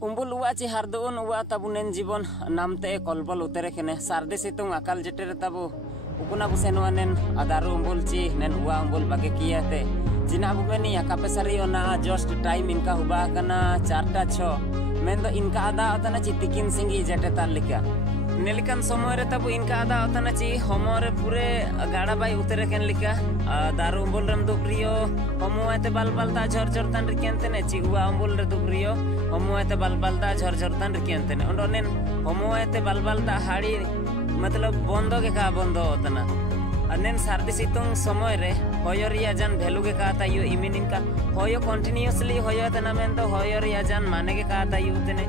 उम्बुल उवा ची हारदोन उवा ताबुनेन जीवन नामते कलबल उतरे केने सारदे सितुंग अकाल जेटेरे ताबु उकुना बुसेनवानेन अदारू उम्बुल ची नेन उवा उम्बुल बागे किया ते जिना बुमेनी अकापे सरी ओना जस्ट टाइम इनका हुबा कना 4:06 मेन दो इनका आदा अतना ची तिकिन सिंगी जेटे तालिका नेलिकन समय रे तब इनका आदा होता ची हमरे पूरे गाड़ा बाई उतरे केन लिका दारू उम्बुल रम दुप्रियो हमुआते बाल ता झर झर तन रिकेनते ने ची उवा उम्बुल रे दुप्रियो हमुआते बाल ता झर झर तन रिकेनते ने ओंडोनेन हमुआते बाल ता हाड़ी मतलब बंदो के का बंदो होतना अनेन सारदी सितुंग समय रे होयोरिया जान भेलु के का ता यू इमिनिन का होयो कंटिन्यूअसली होयो तना मेन तो होयोरिया जान माने के का ता यू तने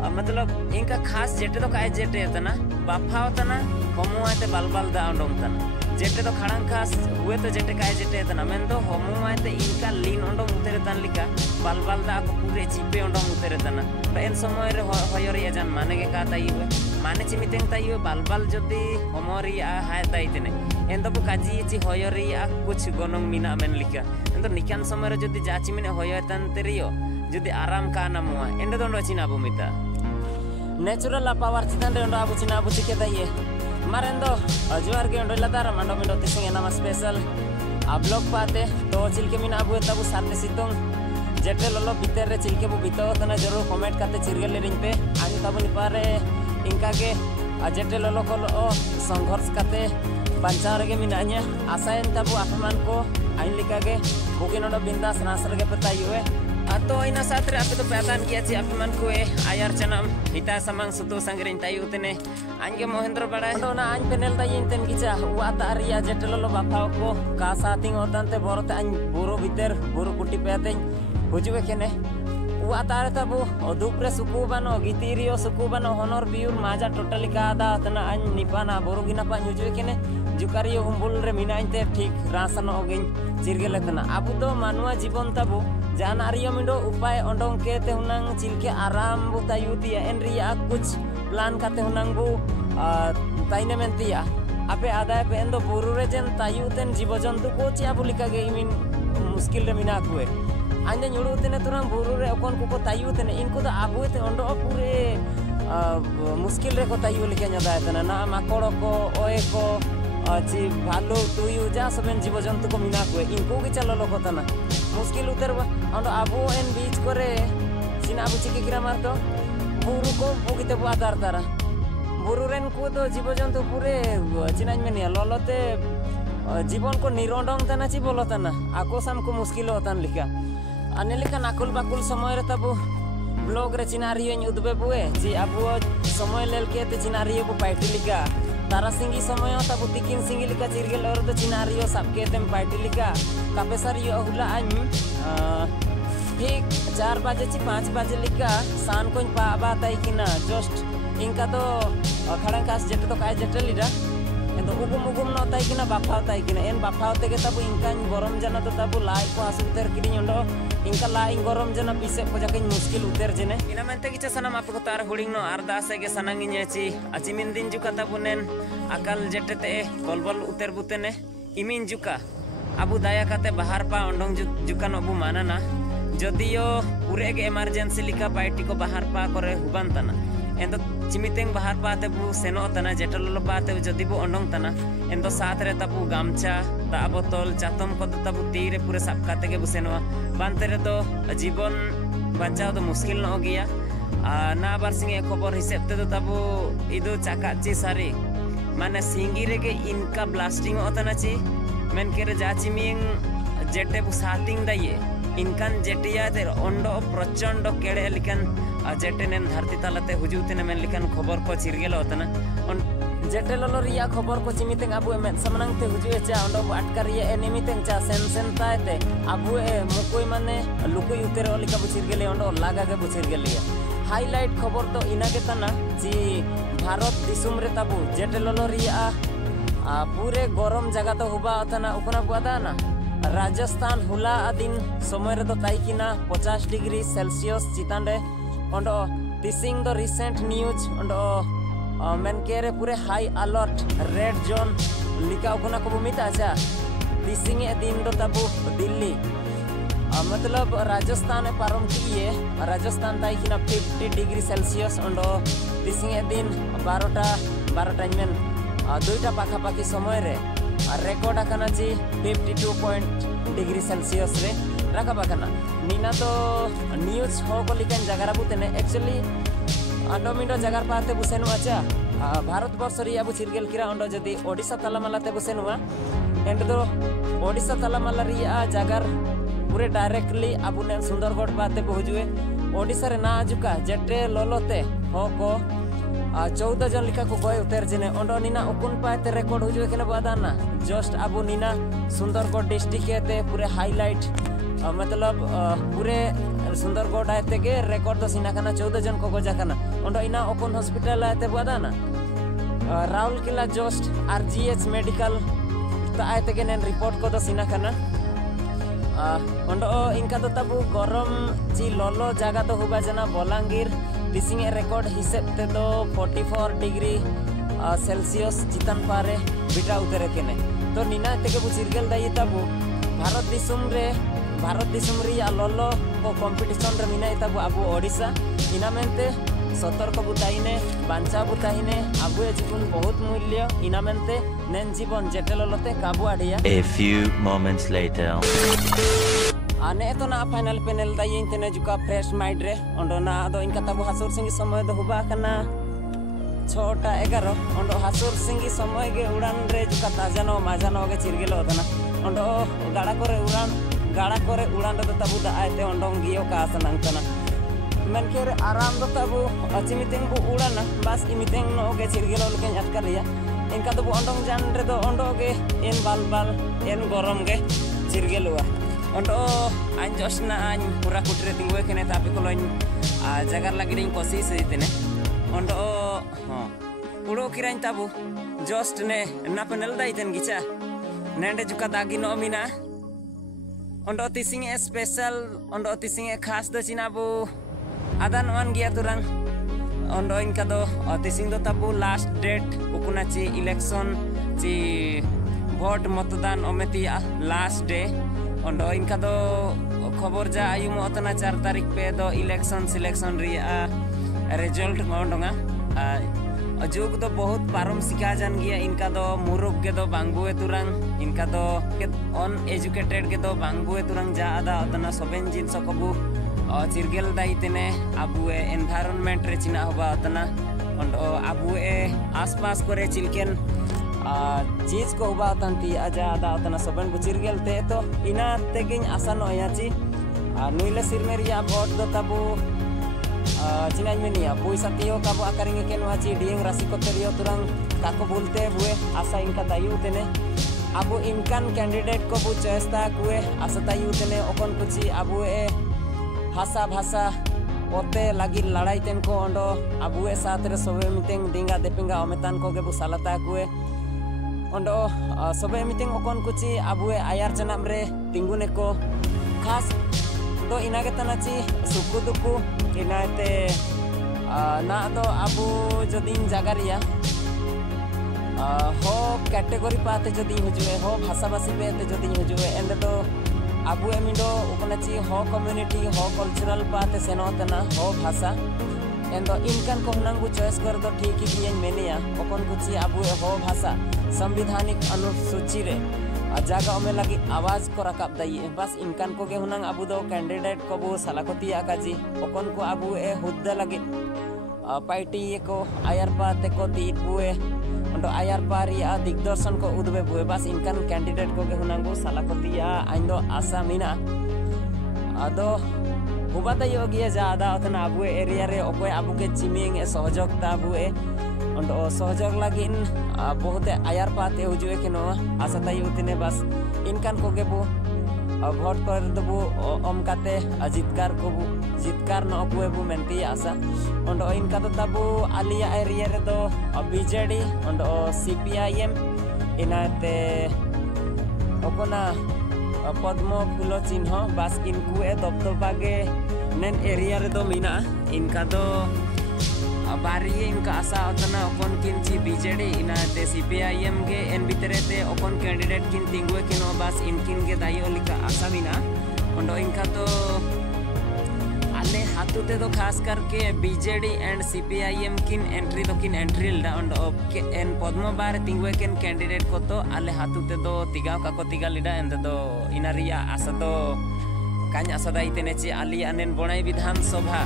मतलब इनका खास जेटे तो काय जेटे तना बाफा तना हमुआते बाल दा ओंडोंग तना जेटे तो खड़ांग खास हुए तो जेटे काय जेटे तना मेन तो हमुआते इनका लीन ओंडोंग उतरे तन लिका बाल दा को पूरे चिपे ओंडोंग उतरे तना एन समय रे होयोरिया जान माने के का ताई हुए माने चिमितेंग ताई हुए बाल जदी हमरिया हाय ताई तने एन तो काजी ची होयोरिया कुछ गोनोंग मिना मेन लिका एन तो निकान समय रे जदी जाची मिने होयो तन तेरियो जदी आराम का नामुआ एंडे दोंडो चिना बुमिता नेचुरल पावर चितान रे अबु चिना अबु चिके दाइए मारेंदो अजवार के अंडो लदार मंडो मिंडो तिसिंग एनामा स्पेशल ब्लॉग पाते तो चिलके मिना अबु तबु सारने सितुंग जेटे ललो भीतर रे चिलके बु बितो तना जरूर कमेंट करते चिरगले रिंग पे आनी तबु निपारे इनका के जेटे ललो को संघर्ष करते बंचाव रे मिनान्या आशाएं तबु आपमान को आइन लिका के बुकिनोडो बिंदास नासर के पतायुए तो ina satre ape to patan kia ci ape man kue ayar chanam hita samang sutu sangrin tayu tene ange mohendro bada do na an panel ta yin ten kicha wa tariya jetelo bapao ko ka sating otante borote an buru biter buru kuti peten hujue kene wa tare tabu odupre sukubano gitirio sukubano honor biur maja totally ka ada tana an nipana boru gina pa hujue kene jukario umbul re minainte ठीक रासन ओगिन चिरगेले तना abu do manua जीवन tabu जान are you मिंडो उपाय ओंडोंग के ते हुनंग चिलके आराम बु तायुतिया N रिया कुछ प्लान काते हुनंग बु ताइने मेंतिया आपे आदाय पे एंदो बुरु रे जेन तायुतेन जीव जंतु को चिया बुलिका गे इमिन मुश्किल रे मिना कुए आंजे नुडु तेने तुरंग बुरु रे ओकोन को तायुतेने इनको तो आबुते ओंडो पूरे मुश्किल रे को तायु लिके न्यादाय तना ना माकोड़ो को ओए को ची भालू तुयु जा सबेन जीव जंतु को मिना कुए इनको की चलो लोको तना मुश्किल उतर अंडो आबो एन बीच करे सिना आबु चिके ग्रामार तो बुरु को बुगिते बु आदार तारा बुरु रेन को तो जीव जंतु पूरे चिनाñ मेनिया ललोते जीवन को निरोंडोंग तना ची बोलो तना आको साम को मुश्किल होतन लिका अने लिका नाकुल बाकुल समय रे तबु ब्लॉग रे चिनारियो उदबे बुए जी आबु समय लेल के ते चिनारियो को पाइटी लिका तारा सिंगी समय तब तिकिन सिंगी लिका चिरगेल और तो चिनारियो सबके तेम पार्टी लिका कापेसरियो हुला आइन ठीक 4 बजे ची 5 बजे लिका सान को पाबा ताई किना जस्ट इनका तो खड़न कास जेटे तो काय जेटे लिरा एंदो उगुम न ताई किना बाफाव ताई किना एन बाफाव तेगे तब इनका गरम जना तो तब लाई को आसुतर किनी ओंडो इनका लाई गरम जना पिसे को जाके मुश्किल उतर जने इना मेंते किचा सनम आप को तार हुडिंग नो अरदास के सनंगी नेची अचिमिन दिन जुका तबुनेन अकाल जेटे ते कलबल उतर बुतेने इमिन जुका अबु दाया काते बाहर पा ओंडोंग जुका नबु मानाना जदियो पूरे के इमरजेंसी लिका पार्टी को बाहर पा करे हुबान तना एंदो चिमितेंग बाहर पाते बु सेनो तना जेटलो पाते जदि बु ओंडोंग तना एंदो साथ रे तबु गामछा दा बोतल चातम को तबु तीरे पूरे सब काते के बु सेनो बांते रे तो जीवन बचाव तो मुश्किल न हो गया ना बार सिंगे खबर हिसाब ते तो तबु इदो चाकाची सारी माने सिंगी रे के इनका ब्लास्टिंग होतना ची मेन के रे जाची मिंग जेटे बु सातिंग दाये इनकान जेटिया ते ओंडो प्रचंड केड़े लिकन जेटे नेन धरती तलते हुजुतेने मेन लिकन खबर को चिरगेल होतना जेटे ललो रिया खबर को चिमितेंग अबु एम समनंग ते हुजुए चा ओंडो अटका रिया एनिमितेंग चा सेन ताते अबु ए मुकोई माने लुकोई उतेरे लिका बु चिरगेले ओंडो लागा के बु चिरगेले हाईलाइट खबर तो इना के तना जी भारत दिसुम रे तबु जेटे ललो रिया पूरे गरम जगह तो हुबा तना उकना बुआदा ना राजस्थान हुला दिन समय रे तो ताइकिना 50 डिग्री सेल्सियस चितान रे ओंडो दिसिंग द रिसेंट न्यूज ओंडो मेन के रे पूरे हाई अलर्ट रेड जोन लिका उकना को मिता चा दिसिंग ए दिन दो तबु दिल्ली मतलब राजस्थान पारम किए राजस्थान ताइकिना 50 डिग्री सेल्सियस अंडो तिसिंगे दिन 12टा मेन 2टा पाखापाखि समय रे रेकॉर्ड आकाना ची 52 डिग्री सेल्सियस रे राखा पाकाना नीना तो न्यूज हो को लिकन जगह बुतेने एक्चुअली अंडो मिंडो जगह पाते बुसेनु आचा भारत वर्ष री अबु चिरगेल किरा अंडो जदी ओडिसा तलामालाते बुसेनुआ एंड दो ओडिसा तलामाला री जगह पूरे डायरेक्टली अबु ने सुंदरगढ़ पाते पहुंचुए ओडिसा रे ना आजुका जेटे लोलोते हो को 14 जन लिखा को गए उतर जने अंडो नीना उकुन पाते रिकॉर्ड हुजुए केने बादाना जस्ट अबु नीना सुंदरगढ़ डिस्ट्रिक्ट ते पूरे हाईलाइट मतलब पूरे सुंदरगढ़ आते के रिकॉर्ड तो सिना खाना 14 जन को गोजा खाना अंडो इना ओपन हॉस्पिटल आते बादाना राउरकेला जस्ट आरजीएच मेडिकल तो आते के नेन रिपोर्ट को तो सिना खाना अंडो इनका तो तबु गरम ची लोलो जगह तो हुआ जना बलांगीर दिसिंगे रिकॉर्ड हिसाब ते तो 44 डिग्री सेल्सियस चितन पारे बिटा उतरे केने तो नीना ते के बुचिरगेल दाई तबु भारत दिसुम रे या लोलो को कंपटीशन रे मिना तबु अबु ओडिसा इना मेनते सतर्क बुताइने बांचा बुताइने अबु ए जीवन बहुत मूल्य इना मेनते नेन जीवन जेटे लोलोते काबु idea A few moments later आने तो ना फाइनल पैनल दाई इंतने जुका फ्रेश माइंड रे अंडो ना दो इनका तबु हासुर सिंगी समय दो हुबा कना 6:11 अंडो हासुर सिंगी समय के उड़ान रे जुका ताजानो माजानो के चिरगेलो होतना अंडो गाड़ा करे उड़ान रे तबु दा आते अंडो गियो का आसनंतना मेनकेर आराम दो तबु अचिमितेंग बु उड़ाना बस इमितेंग नो के चिरगेलो लेके अटकर रिया इनका तो अंडोंग जान रे दो अंडो के एन बाल एन गरम के चिरगेलुआ अंडो आइन जसना आइन पूरा कुटरे तिंगुए केने तापे कोलोइन जगार लागिरिंग कोशिश दितने अंडो हां उड़ो किराइन ताबु जस्ट ने नापनल दाइतेन गिचा नेंडे जुका दागी नो मिना अंडो तिसिंगे स्पेशल अंडो तिसिंगे खास दो चिनाबु आदान वन गया तुरंग अंडो इनका दो तिसिंग दो ताबु लास्ट डेट उकुना ची इलेक्शन ची वोट मतदान ओमेतिया लास्ट डे अंडो इनका दो खबर जा आयु मोतना 4 तारीख पे दो इलेक्शन सिलेक्शन रिया रिजल्ट अंडोंगा जुग तो बहुत पारम सिखा जान गया इनका दो मुरुक के दो बांगुए तुरंग इनका दो अन एजुकेटेड के दो बांगुए तुरंग जा आदा अतना सोबेन जिनस कबु चिरगेल दाइतेने अबुए एनवायरनमेंट रे चिना होबा अतना अंडो अबुए आसपास करे चिलकेन चीज को हुआ तंती आजा आदा उतना सोबन बुचिरगेल ते तो इना तेगिन आसान होयाची नुइले सिरमेरिया वोट दो तबु चिनाई मेनिया पैसा तियो काबो आकारिंगे के नवाची डिंग राशि को तेरियो तुरंग काको बोलते बुए आशा इनका तायु तेने अबु इनकान कैंडिडेट को बु चेष्टा कुए आशा तायु तेने ओकन कुची अबु ए भाषा ओते लगी लड़ाई तेन को अंडो अबुए साथ रे सोबे मितेंग डिंगा देपिंगा ओमेतान को के बु सालता कुए अंडो सोबे मितेंग ओकन कुची अबुए आयार जनाम रे तिंगुने को खास तो इनागे तनाची सुकु दुकु इनाते ना तो अबु जदीन जागारिया हो कैटेगरी पाते जदी हुजुए हो भाषा भाषी पे जदी हुजुए एंड तो अबु एमिंडो उकनाची हो कम्युनिटी हो कल्चरल पाते सेनोतना हो भाषा एंड इनकान को हुनांगु चॉइस कर दो ठीक ही गियन मेनिया ओकन कुची अबु हो भाषा संविधानिक अनुसूची रे जागा में लगी आवाज को रकाब दाइए बस इनकान को के हुनांग अबु दो कैंडिडेट को बु सलाकती आकाजी ओकन को अबु ए हुद्दा लगी पार्टी को आयर पाते को तीपुए अंडो आयर पारिया दिग्दर्शन को उदबे बुए बस इनकान कैंडिडेट को के हुनांगु सलाकतिया आइंदो आशा मिना अदो हुबाता योगिया ज्यादा उतना अबु एरिया रे ओकोय अबु के चिमिंग सहयोगता अबुए अंडो सहयोग लागिन बहुत आयर पाते हुजुए के नो आशा ताई उतने बस इनकान को के बु भोट कर दबु ओमकाते जितकार न अकुए बु मेंती आशा अंडो इनका तो तबु आलिया एरिया रे दो बीजेडी अंडो सीपीआईएम इनाते ओकोना पद्म फूल चिन्ह बस इनको ए दबदबागे नेन एरिया रे दो मीना इनका दो बारी इनका आशा उतना ओपन किंची बीजेडी इनाते सीपीआईएम के एन भीतरे ते ओपन कैंडिडेट किन तिंगुए किनो बस इनकिन के दायो लिका आशा मिना ओंडो इनका तो आले हाथू ते तो खास करके बीजेडी एंड सीपीआईएम किन एंट्री तो किन एंट्री लडा ओंडो एन पद्म बार तिंगुए किन कैंडिडेट को तो आले हाथू ते दो तिगाव का को तिगा लिडा एंड दो इनारिया आसा तो कान्या सदा इतने ची आली अनेन बोनाई विधानसभा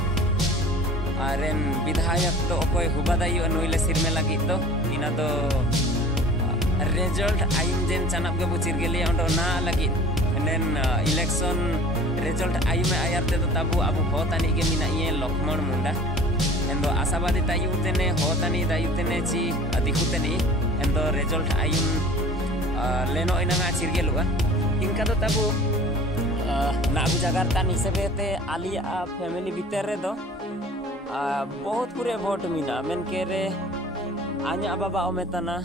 आरेन विधायक तो ओकोय हुबादायु नुइले सिरमे लगी तो इना तो रिजल्ट आयुम जेन चनाब के बुचिर गेली ओंडो ना लगी एनेन इलेक्शन रिजल्ट आयुमे आयरते तो ताबु अबु होतानी के मिना ये लक्ष्मण मुंडा एंदो आशावादी तायुतेने होतानी दायुतेने ची दिखुतेनी एंदो रिजल्ट आयुम लेनो इनांगा चिरगेलुआ इनका तो ताबु नाबु जगार तान हिसाबे ते आलिया फैमिली भीतर रे दो बहुत पूरे वोट मिना मेन के रे आन्या बाबा ओमेतना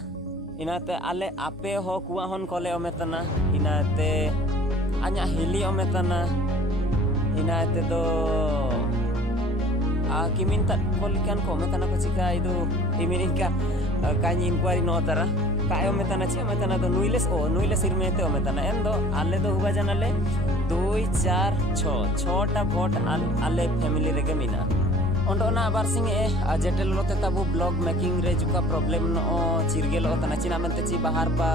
इनाते आले आपे हो कुआ हन कोले ओमेतना इनाते आन्या हिली ओमेतना इनाते दो Kimin tat kolikan ko ometana ko chika idu imininka kany inquiry no tara काय ओमेतना ची ओमेतना दो nuiles irmete ओमेतना एंदो आले दो हुआ जानले 2 4 6 टा वोट आले फैमिली रेगे मिना ओंडोना आबार सिंगे जेटेल लोते ताबु ब्लॉग मेकिंग रे जुका प्रॉब्लम नो चिरगेलो तना चिना मेंते ची बाहर बा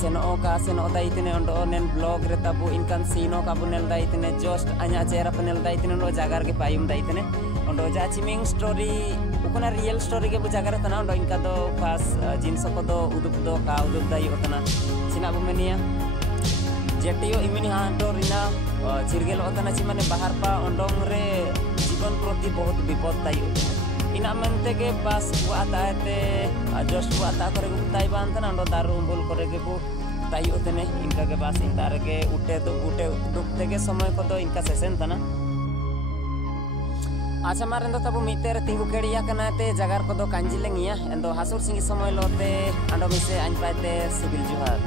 सेनो दाइतने ओंडो नेन ब्लॉग रे ताबु इनकान सीनो काबुनेल दाइतने जस्ट आन्या चेहरा पनेल दाइतने नो जागार के पायुम दाइतने ओंडो जा चिमिंग स्टोरी उकोना रियल स्टोरी के बु जागार तना ओंडो इनका दो खास जिनस को दो उदुप दो का उदुप दाइ ओतना चिना बु मेनिया जेटियो इमिनी हांडो रिना चिरगेलो तना ची माने बाहर पा ओंडोंग रे जीवन प्रति बहुत विपद दाइ ina mente ke pas buat ate just buat akore gu tai bantan ando daru umbul kore ke bu tai otene inka ke pas intar ke utte to ute dukte ke samay ko to inka session tana acha marendo tabu miter tingu kediya kana te jagar ko do kanjilengia endo hasur singi samay lote ando mise anpaite civil juhar